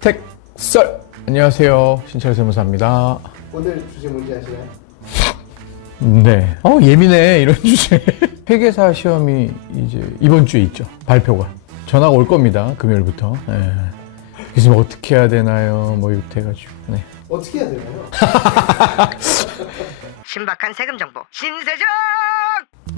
택설! 안녕하세요. 신철 세무사입니다. 오늘 주제 뭔지 아시나요? 네. 예민해, 이런 주제. 회계사 시험이 이제 이번 주에 있죠. 발표가. 전화가 올 겁니다. 금요일부터. 네. 그래서 어떻게 해야 되나요? 뭐 이렇게 해가지고. 네. 어떻게 해야 되나요? 신박한 세금 정보 신세정!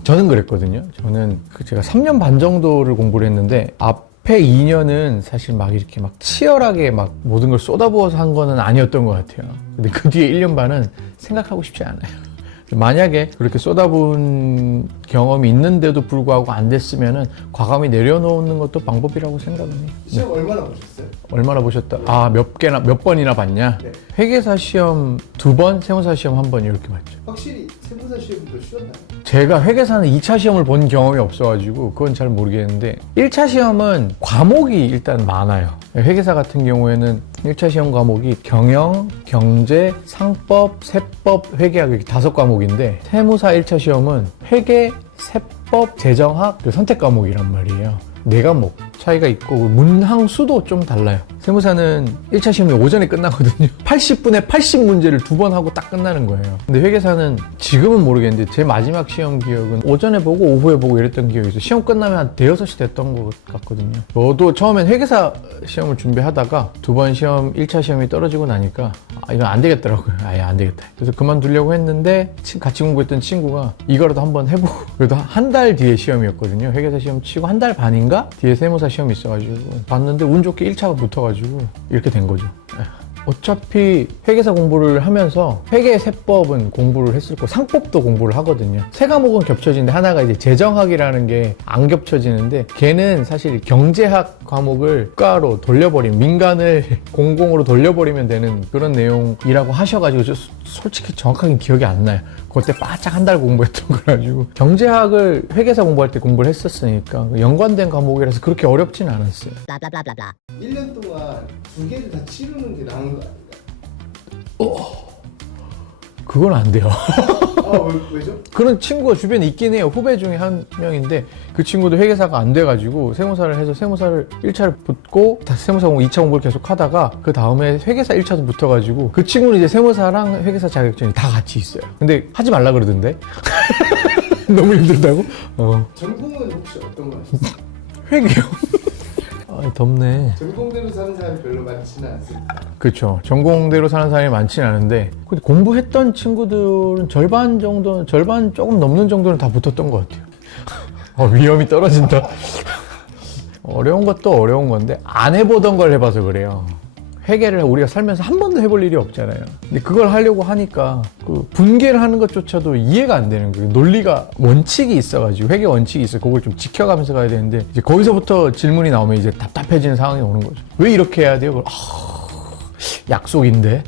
저는 그랬거든요. 저는 제가 3년 반 정도를 공부를 했는데 앞에 2년은 사실 막 이렇게 막 치열하게 막 모든 걸 쏟아부어서 한 거는 아니었던 것 같아요. 근데 그 뒤에 1년 반은 생각하고 싶지 않아요. 만약에 그렇게 쏟아부은 경험이 있는데도 불구하고 안 됐으면은 과감히 내려놓는 것도 방법이라고 생각은 해요. 시험 얼마나 보셨어요? 얼마나 보셨다? 몇 번이나 봤냐? 네. 회계사 시험 2번, 세무사 시험 1번 이렇게 봤죠. 확실히 세무사 시험도 쉬웠나요? 제가 회계사는 2차 시험을 본 경험이 없어가지고 그건 잘 모르겠는데 1차 시험은 과목이 일단 많아요. 회계사 같은 경우에는 1차 시험 과목이 경영, 경제, 상법, 세법, 회계학 이렇게 5과목인데 세무사 1차 시험은 회계, 세법, 재정학, 그리고 선택 과목이란 말이에요. 4과목 차이가 있고 문항 수도 좀 달라요. 세무사는 1차 시험이 오전에 끝나거든요. 80분에 80문제를 2번 하고 딱 끝나는 거예요. 근데 회계사는 지금은 모르겠는데 제 마지막 시험 기억은 오전에 보고 오후에 보고 이랬던 기억이 있어요. 시험 끝나면 한 대여섯 시 됐던 것 같거든요. 저도 처음엔 회계사 시험을 준비하다가 2번 시험 1차 시험이 떨어지고 나니까 이건 안 되겠더라고요. 아예 안 되겠다. 그래서 그만두려고 했는데 같이 공부했던 친구가 이거라도 한번 해보고 그래도 한 달 뒤에 시험이었거든요. 회계사 시험 치고 한 달 반인가? 뒤에 세무사 시험이 있어가지고 봤는데 운 좋게 1차가 붙어가지고 이렇게 된 거죠. 어차피 회계사 공부를 하면서 회계 세법은 공부를 했을 거고 상법도 공부를 하거든요. 세 과목은 겹쳐지는데 하나가 이제 재정학이라는 게 안 겹쳐지는데 걔는 사실 경제학 과목을 국가로 돌려버리면 민간을 공공으로 돌려버리면 되는 그런 내용이라고 하셔가지고 솔직히 정확하게 기억이 안 나요. 그때 바짝 한 달 공부했던 거라가지고 경제학을 회계사 공부할 때 공부를 했었으니까 연관된 과목이라서 그렇게 어렵진 않았어요. 1년 동안 2개를 다 치르는 게 나은 거 아닌가요? 그건 안 돼요. 왜죠? 그런 친구가 주변에 있긴 해요. 후배 중에 한 명인데 그 친구도 회계사가 안 돼가지고 세무사를 해서 세무사를 1차를 붙고 다시 세무사 공부 2차 공부를 계속 하다가 그 다음에 회계사 1차도 붙어가지고 그 친구는 이제 세무사랑 회계사 자격증이 다 같이 있어요. 근데 하지 말라 그러던데. 너무 힘들다고? 전공은 혹시 어떤 거 하셨어요? 회계요. 덥네. 전공대로 사는 사람이 별로 많지는 않습니다. 그렇죠. 전공대로 사는 사람이 많지는 않은데 근데 공부했던 친구들은 절반 조금 넘는 정도는 다 붙었던 것 같아요. 위험이 떨어진다. 어려운 것도 어려운 건데 안 해보던 걸 해봐서 그래요. 회계를 우리가 살면서 한 번도 해볼 일이 없잖아요. 근데 그걸 하려고 하니까 그 분계를 하는 것조차도 이해가 안 되는 거예요. 논리가 원칙이 있어가지고 회계 원칙이 있어요. 그걸 좀 지켜가면서 가야 되는데 이제 거기서부터 질문이 나오면 이제 답답해지는 상황이 오는 거죠. 왜 이렇게 해야 돼요? 약속인데.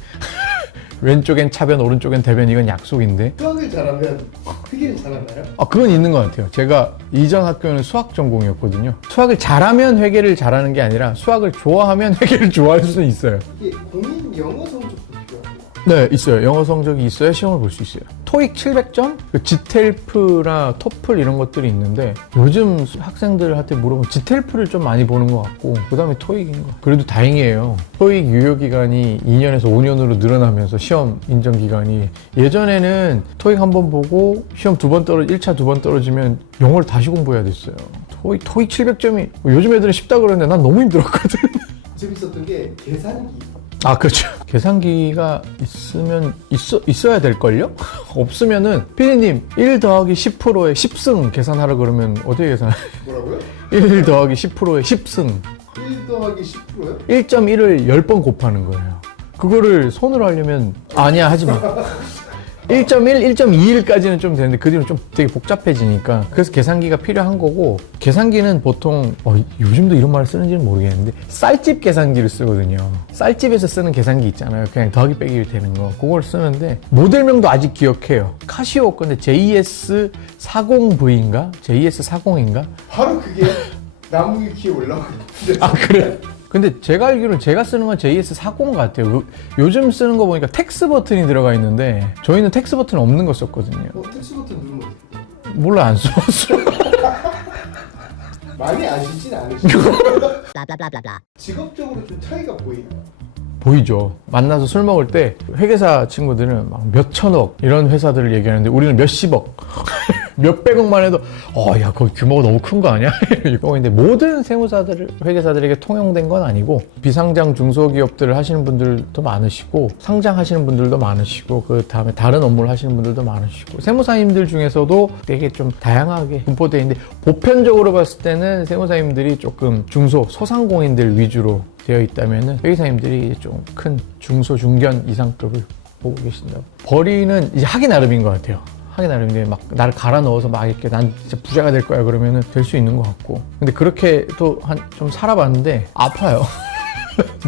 왼쪽엔 차변, 오른쪽엔 대변, 이건 약속인데. 수학을 잘하면 회계를 잘하나요? 그건 있는 것 같아요. 제가 이전 학교는 수학 전공이었거든요. 수학을 잘하면 회계를 잘하는 게 아니라 수학을 좋아하면 회계를 좋아할 수는 있어요. 이게 공인 영어 성적도 필요하고 네, 있어요. 영어 성적이 있어야 시험을 볼 수 있어요. 토익 700점? 지텔프나 토플 이런 것들이 있는데 요즘 학생들한테 물어보면 지텔프를 좀 많이 보는 것 같고 그 다음에 토익인 거. 그래도 다행이에요. 토익 유효기간이 2년에서 5년으로 늘어나면서 시험 인정기간이 예전에는 토익 한 번 보고 시험 1차 2번 떨어지면 영어를 다시 공부해야 됐어요. 토익 700점이 요즘 애들은 쉽다 그러는데 난 너무 힘들었거든. 재밌었던 게 계산기. 그렇죠. 계산기가 있어야 될걸요? 없으면은, 피디님, 1 더하기 10%에 10승 계산하라 그러면 어떻게 계산해요? 뭐라고요? 1 더하기 10%에 10승. 1 더하기 10%요? 1.1을 10번 곱하는 거예요. 그거를 손으로 하려면, 아니야, 하지 마. 1.1, 1.21까지는 좀 되는데 그 뒤로 좀 되게 복잡해지니까 그래서 계산기가 필요한 거고 계산기는 보통 요즘도 이런 말을 쓰는지는 모르겠는데 쌀집 계산기를 쓰거든요. 쌀집에서 쓰는 계산기 있잖아요. 그냥 더하기 빼기 되는 거 그걸 쓰는데 모델명도 아직 기억해요. 카시오 건데 JS40V인가? JS40인가? 바로 그게 나무 위키에 올라와 있는데 그래? 근데 제가 알기로는 제가 쓰는 건 JS40 같아요. 요즘 쓰는 거 보니까 텍스 버튼이 들어가 있는데 저희는 텍스 버튼 없는 거 썼거든요. 텍스 버튼 누르면 어떡해요? 몰라, 안 써봤어. 많이 아시진 않으시고 blah. 직업적으로 좀 차이가 보이나요? 보이죠. 만나서 술 먹을 때 회계사 친구들은 막 몇천억 이런 회사들을 얘기하는데 우리는 몇십억 몇백억만 해도 야 거기 규모가 너무 큰 거 아니야? 이거 근데 모든 세무사들 회계사들에게 통용된 건 아니고 비상장 중소기업들을 하시는 분들도 많으시고 상장하시는 분들도 많으시고 그 다음에 다른 업무를 하시는 분들도 많으시고 세무사님들 중에서도 되게 좀 다양하게 분포되어 있는데 보편적으로 봤을 때는 세무사님들이 조금 중소 소상공인들 위주로 되어 있다면은 회계사님들이 좀 큰 중소 중견 이상급을 보고 계신다고. 벌이는 이제 하기 나름인 것 같아요. 하기 나름인데 막 나를 갈아 넣어서 막 이렇게 난 진짜 부자가 될 거야 그러면은 될 수 있는 것 같고. 근데 그렇게 또 좀 살아봤는데 아파요.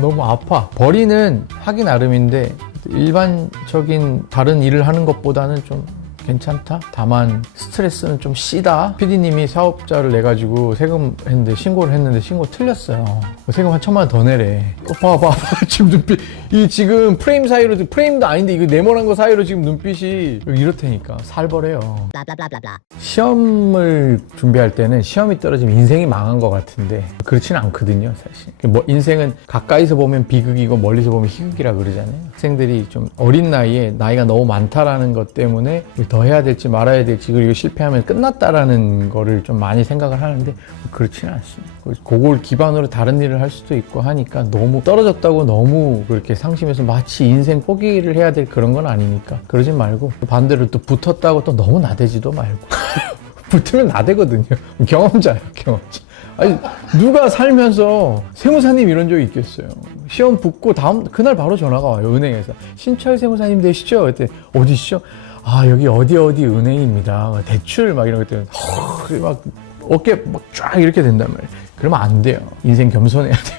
너무 아파. 벌이는 하기 나름인데 일반적인 다른 일을 하는 것보다는 좀 괜찮다? 다만 스트레스는 좀 씨다? PD님이 사업자를 내가지고 세금 했는데 신고를 했는데 신고 틀렸어요. 세금 한 1,000만 원 더 내래. 봐봐 지금 눈빛 이 지금 프레임 사이로 프레임도 아닌데 이거 네모난 거 사이로 지금 눈빛이 이렇다니까 살벌해요. blah. 시험을 준비할 때는 시험이 떨어지면 인생이 망한 것 같은데 그렇지는 않거든요 사실. 뭐 인생은 가까이서 보면 비극이고 멀리서 보면 희극이라 그러잖아요. 학생들이 좀 어린 나이에 나이가 너무 많다라는 것 때문에 더 해야 될지 말아야 될지 그리고 실패하면 끝났다라는 거를 좀 많이 생각을 하는데 그렇지는 않습니다. 그걸 기반으로 다른 일을 할 수도 있고 하니까 너무 떨어졌다고 너무 그렇게 상심해서 마치 인생 포기를 해야 될 그런 건 아니니까 그러지 말고 반대로 또 붙었다고 또 너무 나대지도 말고 붙으면 나대거든요. 경험자예요 경험자. 아니 누가 살면서 세무사님 이런 적이 있겠어요. 시험 붙고 그날 바로 전화가 와요. 은행에서 신철 세무사님 되시죠? 그때 어디시죠? 여기 어디 은행입니다. 대출 막 이런 것 때문에 막 어깨 막 쫙 이렇게 된단 말이에요. 그러면 안 돼요. 인생 겸손해야 돼요.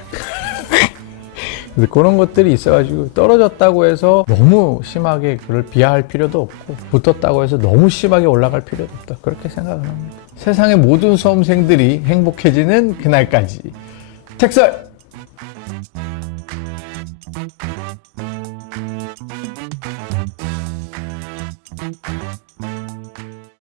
그래서 그런 것들이 있어가지고 떨어졌다고 해서 너무 심하게 그걸 비하할 필요도 없고 붙었다고 해서 너무 심하게 올라갈 필요도 없다. 그렇게 생각을 합니다. 세상의 모든 수험생들이 행복해지는 그날까지. 책설!